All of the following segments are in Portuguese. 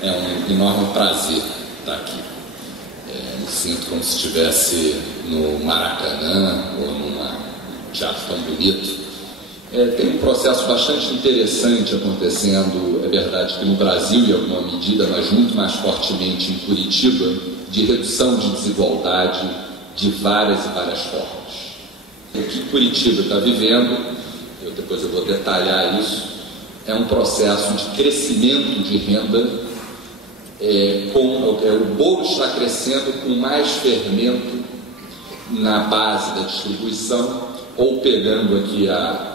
É um enorme prazer estar aqui. Me sinto como se estivesse no Maracanã ou num teatro tão bonito. Tem um processo bastante interessante acontecendo, é verdade que no Brasil, em alguma medida, mas muito mais fortemente em Curitiba, de redução de desigualdade de várias e várias formas. O que Curitiba está vivendo, depois eu vou detalhar isso, é um processo de crescimento de renda. O bolo está crescendo com mais fermento na base da distribuição, ou pegando aqui a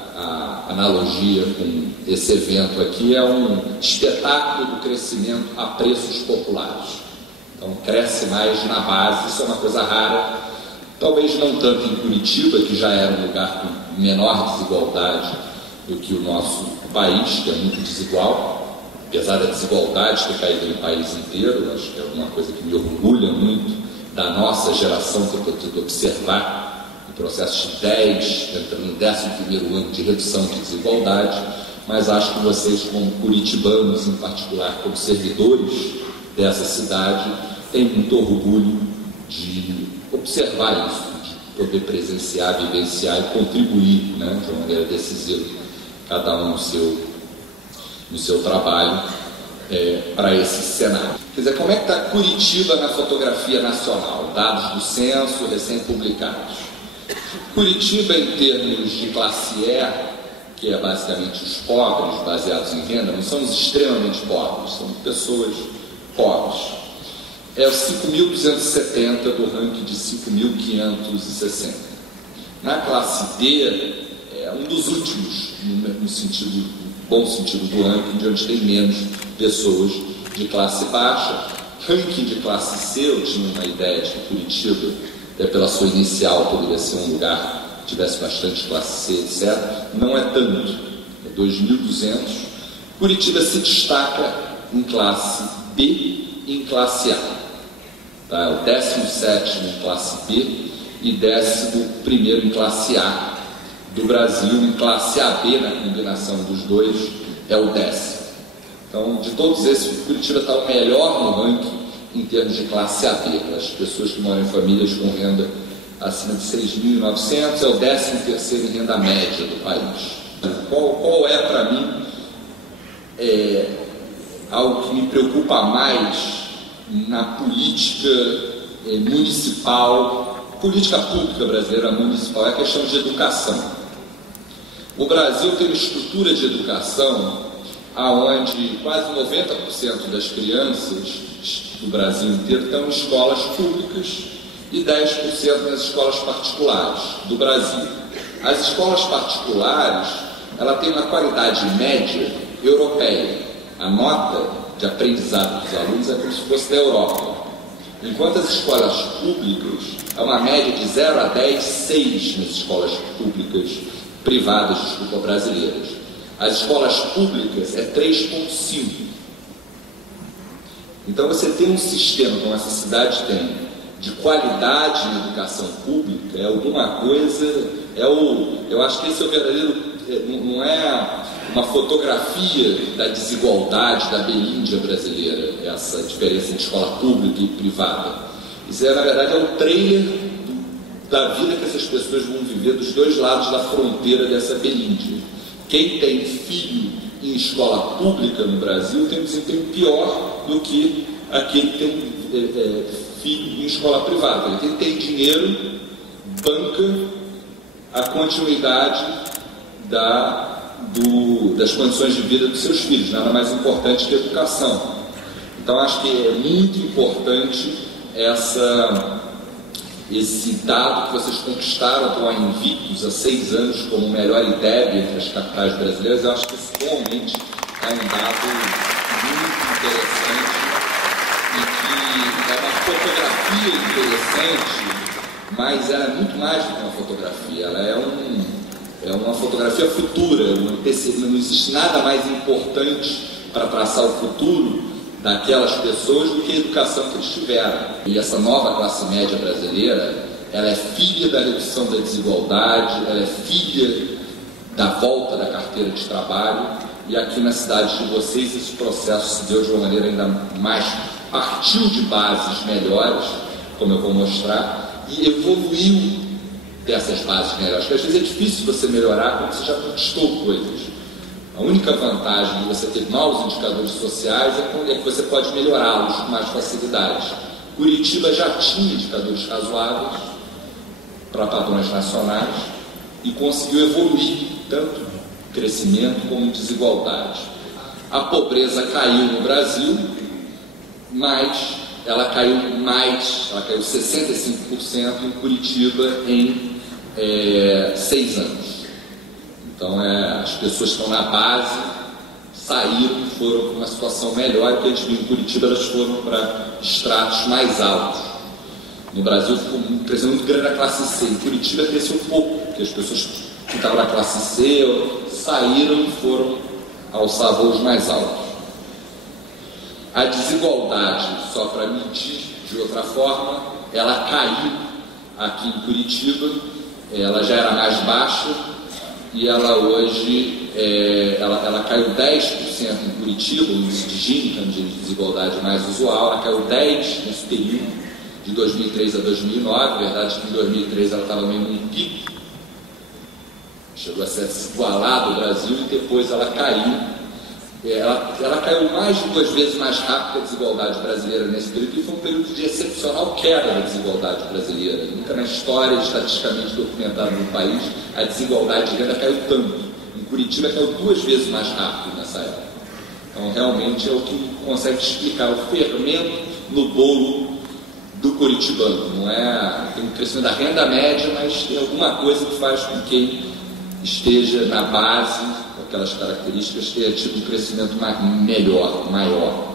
analogia com esse evento aqui, é um espetáculo do crescimento a preços populares. Então cresce mais na base, isso é uma coisa rara, talvez não tanto em Curitiba, que já era um lugar com menor desigualdade do que o nosso país, que é muito desigual, apesar da desigualdade ter caído no país inteiro. Acho que é uma coisa que me orgulha muito da nossa geração, que eu estou tentando observar o processo de 10, entrando no 11º ano de redução de desigualdade, mas acho que vocês, como curitibanos, em particular como servidores dessa cidade, têm muito orgulho de observar isso, de poder presenciar, vivenciar e contribuir, né, de uma maneira decisiva, cada um no seu trabalho, para esse cenário. Quer dizer, como é que está Curitiba na fotografia nacional? Dados do censo recém-publicados. Curitiba, em termos de classe E, que é basicamente os pobres baseados em renda, não são os extremamente pobres, são pessoas pobres. É o 5.270 do ranking de 5.560. Na classe D, é um dos últimos, no bom sentido do ranking, de onde tem menos pessoas de classe baixa. Ranking de classe C, eu tinha uma ideia de que Curitiba, até pela sua inicial, poderia ser um lugar que tivesse bastante classe C, etc. Não é tanto, é 2.200. Curitiba se destaca em classe B e em classe A. Tá? O 17º em classe B e 11º em classe A do Brasil. Em classe AB, na combinação dos dois, é o 10º. Então, de todos esses, Curitiba está o melhor no ranking em termos de classe AB, as pessoas que moram em famílias com renda acima de 6.900, é o 13º em renda média do país. Qual é, para mim, algo que me preocupa mais na política municipal, política pública brasileira municipal, é a questão de educação. O Brasil tem uma estrutura de educação onde quase 90% das crianças do Brasil inteiro estão em escolas públicas e 10% nas escolas particulares do Brasil. As escolas particulares, ela tem uma qualidade média europeia. A nota de aprendizado dos alunos é como se fosse da Europa. Enquanto as escolas públicas, é uma média de 0 a 10, 6 nas escolas públicas privadas, brasileiras. As escolas públicas é 3,5. Então você tem um sistema, como essa cidade tem, de qualidade na educação pública, é alguma coisa, eu acho que esse é o verdadeiro, não é uma fotografia da desigualdade da Belíndia brasileira, essa diferença entre escola pública e privada. Isso na verdade, é o trailer da vida que essas pessoas vão viver dos dois lados da fronteira dessa Belíndia. Quem tem filho em escola pública no Brasil tem um desempenho pior do que aquele que tem filho em escola privada. Quem tem dinheiro banca a continuidade das condições de vida dos seus filhos, nada mais importante que a educação. Então acho que é muito importante esse dado que vocês conquistaram, estão invictos há 6 anos como o melhor IDEB entre as capitais brasileiras. Eu acho que isso realmente é um dado muito interessante e que é uma fotografia interessante, mas ela é muito mais do que uma fotografia, ela é uma fotografia futura. Não existe nada mais importante para traçar o futuro daquelas pessoas do que a educação que eles tiveram. E essa nova classe média brasileira, ela é filha da redução da desigualdade, ela é filha da volta da carteira de trabalho, e aqui na cidade de vocês esse processo se deu de uma maneira ainda mais, partiu de bases melhores, como eu vou mostrar, e evoluiu dessas bases melhores, porque às vezes é difícil você melhorar quando você já conquistou coisas. A única vantagem de você ter maus indicadores sociais é que você pode melhorá-los com mais facilidade. Curitiba já tinha indicadores razoáveis para padrões nacionais e conseguiu evoluir tanto crescimento como desigualdade. A pobreza caiu no Brasil, mas ela caiu 65% em Curitiba em 6 anos. Então as pessoas que estão na base saíram e foram para uma situação melhor, e que a gente viu em Curitiba, elas foram para estratos mais altos. No Brasil ficou um crescimento muito grande na classe C, em Curitiba cresceu pouco, porque as pessoas que estavam na classe C saíram e foram alçar voos mais altos. A desigualdade, só para medir de outra forma, ela caiu aqui em Curitiba, ela já era mais baixa, e ela hoje, ela caiu 10% em Curitiba, o índice de Gini, que é um índice de desigualdade mais usual, ela caiu 10% nesse período, de 2003 a 2009, a verdade é que em 2003 ela estava meio num pico, chegou a ser igualado ao Brasil, e depois ela caiu. Ela caiu mais de 2 vezes mais rápido que a desigualdade brasileira nesse período, e foi um período de excepcional queda da desigualdade brasileira. Nunca na história estatisticamente documentada no país a desigualdade de renda caiu tanto. Em Curitiba caiu 2 vezes mais rápido nessa época. Então realmente é o que consegue explicar o fermento no bolo do curitibano. Tem um crescimento da renda média, mas tem alguma coisa que faz com que quem esteja na base, com aquelas características, tenha tido um crescimento maior.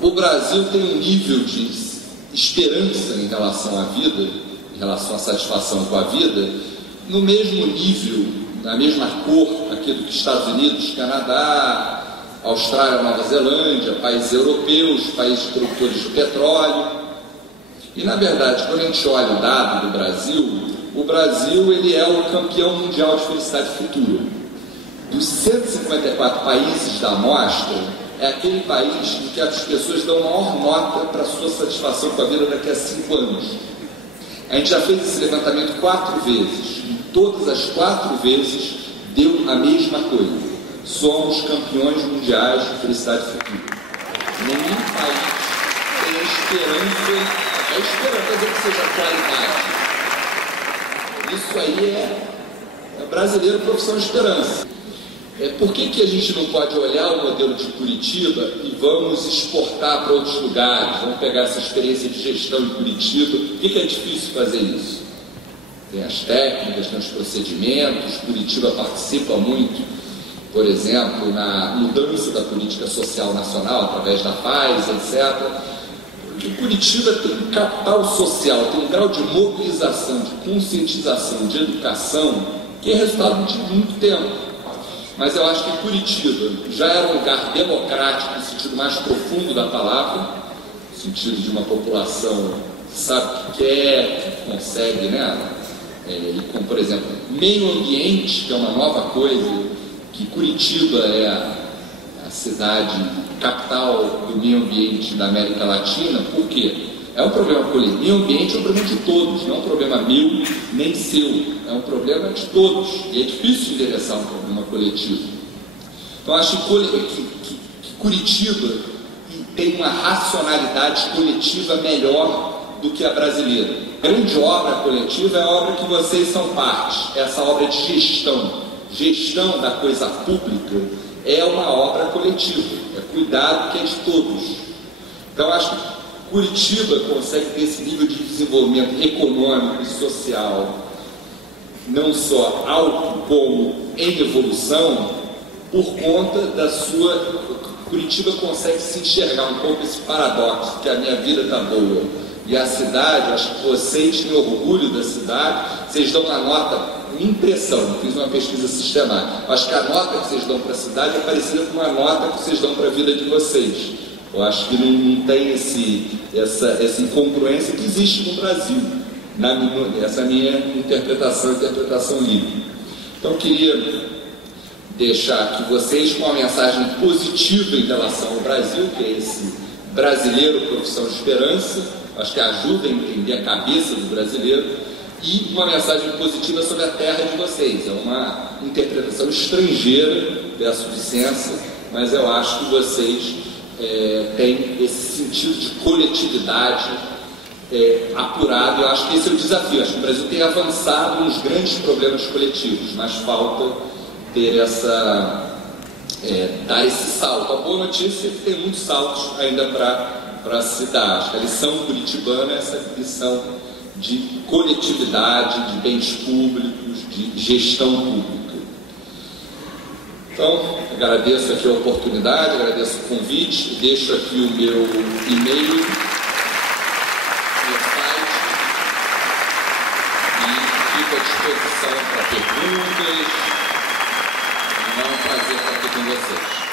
O Brasil tem um nível de esperança em relação à vida, em relação à satisfação com a vida, no mesmo nível, na mesma cor aqui do que Estados Unidos, Canadá, Austrália, Nova Zelândia, países europeus, países produtores de petróleo. E na verdade, quando a gente olha o dado do Brasil, o Brasil ele é o campeão mundial de felicidade futura. Dos 154 países da amostra, é aquele país em que as pessoas dão maior nota para a sua satisfação com a vida daqui a 5 anos. A gente já fez esse levantamento 4 vezes. Em todas as 4 vezes deu a mesma coisa. Somos campeões mundiais de felicidade futura. Nenhum país tem a esperança de que seja qualidade. Isso aí é brasileiro profissão de esperança. Por que a gente não pode olhar o modelo de Curitiba e vamos exportar para outros lugares? Vamos pegar essa experiência de gestão em Curitiba. Por que é difícil fazer isso? Tem as técnicas, tem os procedimentos. Curitiba participa muito, por exemplo, na mudança da política social nacional, através da paz, etc. Porque Curitiba tem um capital social, tem um grau de mobilização, de conscientização, de educação, que é resultado de muito tempo. Mas eu acho que Curitiba já era um lugar democrático, no sentido mais profundo da palavra, no sentido de uma população que sabe o que quer, que consegue, como, por exemplo, meio ambiente, que é uma nova coisa, que Curitiba é a cidade capital do meio ambiente da América Latina. Por quê? É um problema coletivo. Meio ambiente é um problema de todos, não é um problema meu nem seu. É um problema de todos. E é difícil endereçar um problema coletivo. Então, acho que Curitiba tem uma racionalidade coletiva melhor do que a brasileira. A grande obra coletiva é a obra que vocês são parte. Essa obra de gestão da coisa pública é uma obra coletiva. É cuidado que é de todos. Então, acho que Curitiba consegue ter esse nível de desenvolvimento econômico e social não só alto como em evolução por conta da sua... Curitiba consegue se enxergar um pouco esse paradoxo, que a minha vida está boa e a cidade, acho que vocês têm orgulho da cidade, vocês dão uma nota, minha impressão, não fiz uma pesquisa sistemática, acho que a nota que vocês dão para a cidade é parecida com a nota que vocês dão para a vida de vocês. Eu acho que não tem essa incongruência que existe no Brasil. Essa é a minha interpretação livre. Então, eu queria deixar aqui vocês com uma mensagem positiva em relação ao Brasil, que é esse brasileiro profissão de esperança, acho que ajuda a entender a cabeça do brasileiro, e uma mensagem positiva sobre a terra de vocês. É uma interpretação estrangeira, peço licença, mas eu acho que vocês têm esse sentido de coletividade apurado. Eu acho que esse é o desafio. Acho que o Brasil tem avançado nos grandes problemas coletivos, mas falta ter dar esse salto. A boa notícia é que tem muitos saltos ainda para se dar. Acho que a lição curitibana é essa lição de coletividade, de bens públicos, de gestão pública. Então, agradeço aqui a oportunidade, agradeço o convite, deixo aqui o meu e-mail, meu site, e fico à disposição para perguntas. É um prazer estar aqui com vocês.